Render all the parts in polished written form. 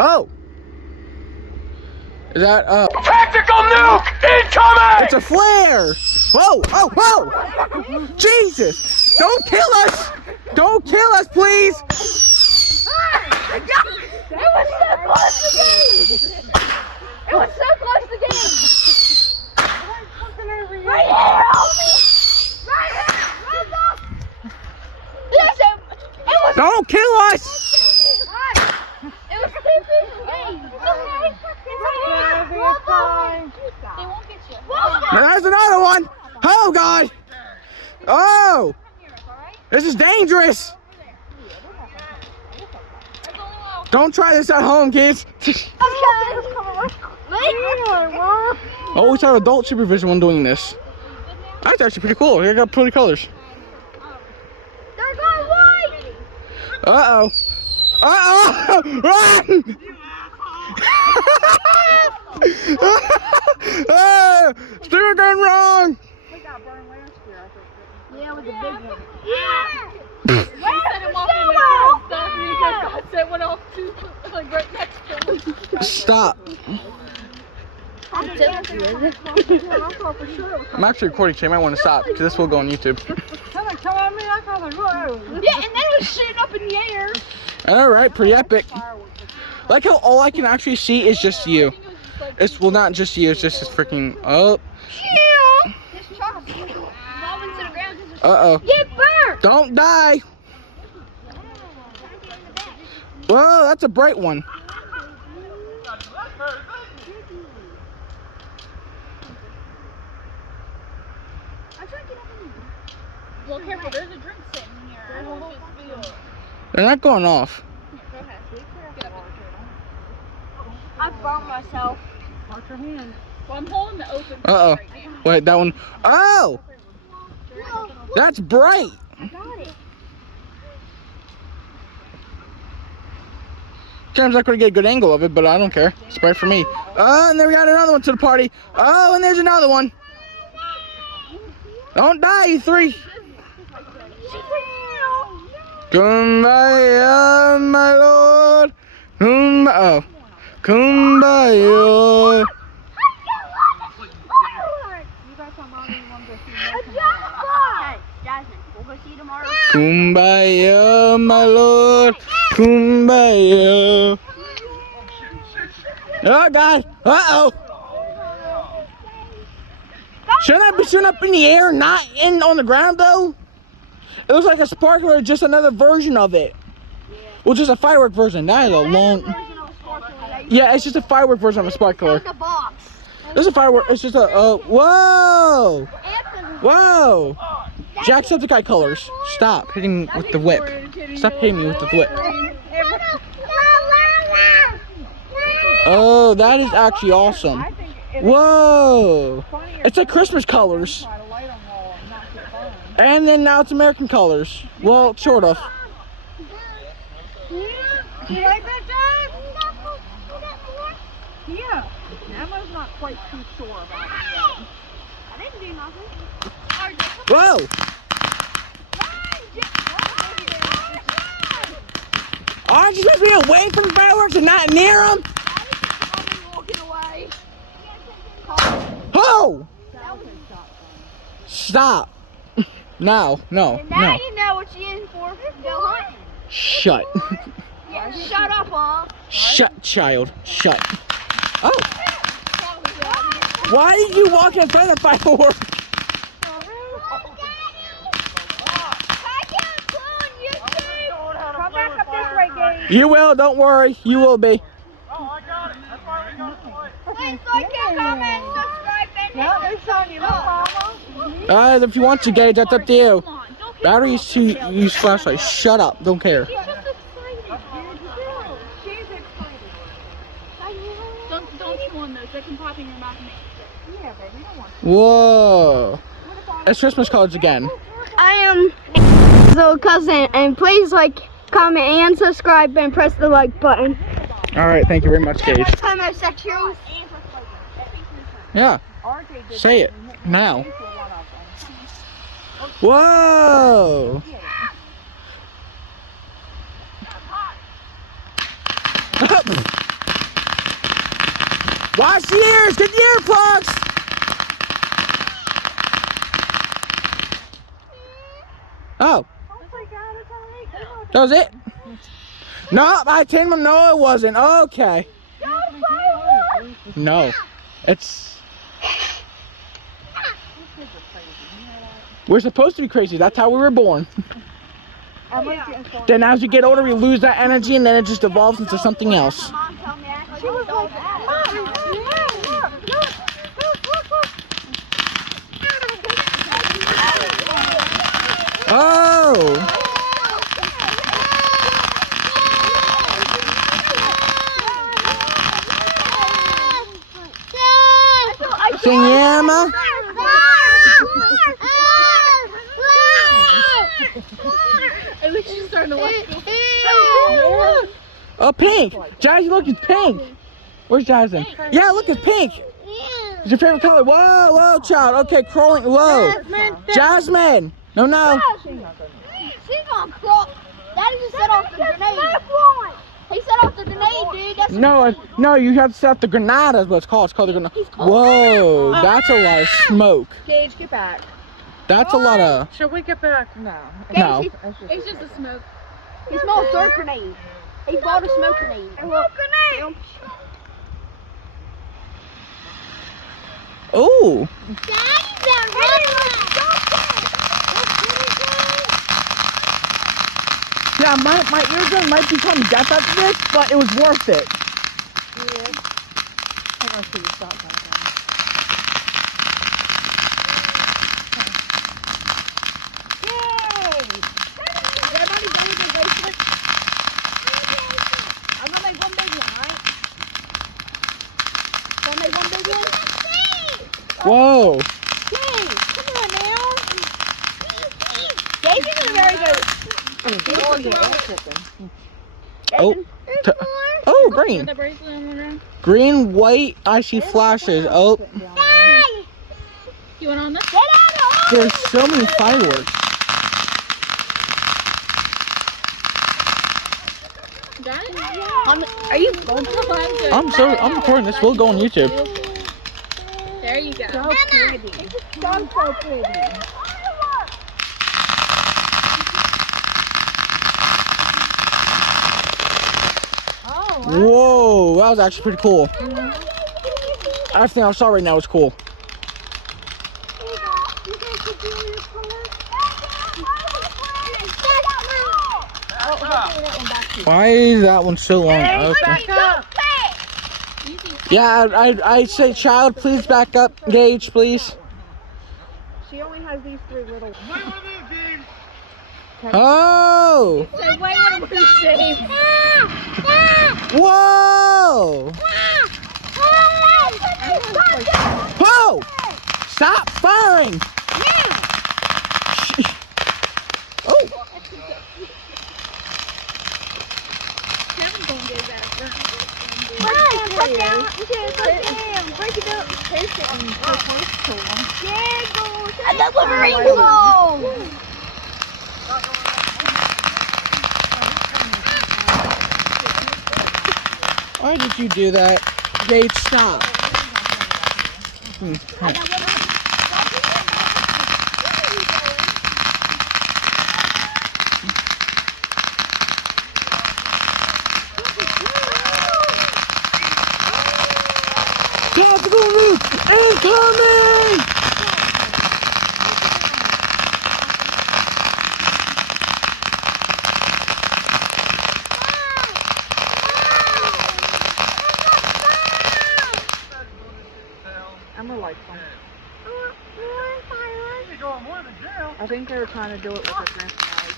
Oh! Is that, Tactical nuke incoming! It's a flare! Whoa! Oh, whoa! Jesus! Don't kill us! Don't kill us, please! It was so close to game! It was so close to game! Right here, homie! Right here! Right up! Listen, it was... Don't kill us! It was 2 feet from game. It's okay. It's okay. They won't get you. There's another one! Oh, God! Oh! This is dangerous! Don't try this at home, kids. Always have adult supervision when doing this. That's actually pretty cool. You got pretty colors. They're going white! Uh-oh. Uh-oh! Run! Steer gone wrong! We got burned last year, I think. Yeah, with the big one. Yeah! He said it walked in the stuff and he said went off to like right next to him. Stop. I'm actually recording, so you might want to stop, because this will go on YouTube. Come on, me, I call it, whoa. Yeah, and then it was shooting up in the air. Alright, pretty epic. Like how all I can actually see is just you. It's, well, not just you, it's just this freaking, oh. Yeah. This truck falling to the ground. Uh-oh. Get burnt! Don't die. Whoa, that's a bright one. Well, careful, there's a drink sitting here. I don't know if it's spilled. They're not going off. Go ahead. I burnt myself. Watch your hand. Well, I'm holding the open Uh-oh. right now. Wait, that one. Oh! That's bright. I got it. Cam's not going to get a good angle of it, but I don't care. It's bright for me. Oh, and then we got another one to the party. Oh, and there's another one. Don't die, you three. Kumbaya, my lord. Oh. Kumbaya. Kumbaya, my lord. Kumbaya. Oh, God. Uh-oh. Shouldn't I be shooting up in the air, not on the ground, though? It looks like a sparkler, just another version of it. Well, just a firework version. That is a long... Yeah, it's just a firework version of a sparkler. This is a firework. It's just a... whoa! Whoa! Jacksepticeye colors. Stop hitting me with the whip. Stop hitting me with the whip. Oh, that is actually awesome. Whoa! It's like Christmas colors. And then now it's American colors. Well, sort of. You like that, Dad? Yeah. Emma's not quite too sure about it. I didn't do nothing. Whoa! Aren't you supposed to be away from the fireworks and not near them? Oh! Stop. No, no, And now no. you know what you're in for. Go hunting. Shut. Yeah, shut up, Mom. Shut, child. Shut. Oh. Why did you walk in front of the fireworks? Come back up this way, Gabe. You will, don't worry. You will be. Please like and comment, subscribe, and No, they're showing you. Look, Mama. If you want to, Gage, that's up to you. Batteries to use flashlight. Shut up. Don't care. She's just excited, dude. She's excited. Don't chew on those. They can pop in your mouth and make you sick. Yeah, baby, you don't want to. Whoa. It's Christmas cards again. I am little cousin, and please like, comment, and subscribe, and press the like button. Alright, thank you very much, Gage. Homosexuals. Yeah. Say it. Now. Whoa! Wash the ears. Get the earplugs. Oh. That was it? No, I told him no, it wasn't. Okay. No. It's... We're supposed to be crazy. That's how we were born. Then as we get older, we lose that energy, and then it just evolves into something else. Oh! Sing Yama. At least she's starting to watch. Oh, pink! Jazzy, look, it's pink! Where's Jasmine? Yeah, look, it's pink! It's your favorite color. Whoa, whoa, child. Okay, crawling. Whoa. Jasmine! No, no. She's gonna crawl. Daddy just set off the grenade. He set off the grenade, dude. That's No, you have to set up the grenade, is what it's called. It's called the grenade. Whoa, that's a lot of smoke. Gage, get back. That's a lot of... Should we get back? No. No. It's just a smoke. He smells dirt grenade. He bought a smoke grenade. Smoke grenade. Ooh. Yeah, my eardrum might become deaf after this, but it was worth it. I'm gonna see you stop something. I'm gonna make one big one, alright? Gonna make one big one? Whoa. Dave, come on now. Dave, you're doing very good. Oh. Oh, green. Green, white, I see flashes. Oh. You want on this? Get out of There's so many fireworks. Got it? Are you? I'm recording this. We'll go on YouTube. There you go. So pretty. So pretty. Whoa, that was actually pretty cool. Everything I saw right now was cool. Why is that one so long? Okay. Yeah, I say, child, please back up. Gage, please. She only has these three little. Oh! Say, wait, what a shame. Whoa! Whoa! Stop firing! Oh! Kevin's gonna get that burnt. Break it up. I love rainbow. Why did you do that? Gage, stop. Tactical route incoming! I'm gonna like them. I think they were trying to do it with the grand finale.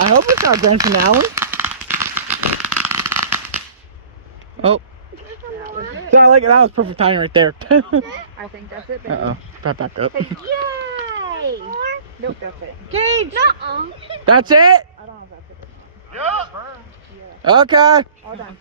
I hope it's not grand finale. Oh. That was perfect timing right there. I think that's it, baby. Uh-oh. Back up. Yay! Nope, that's it. Gage! Nuh-uh. That's it? I don't know if that's it. Yeah. Okay. All done.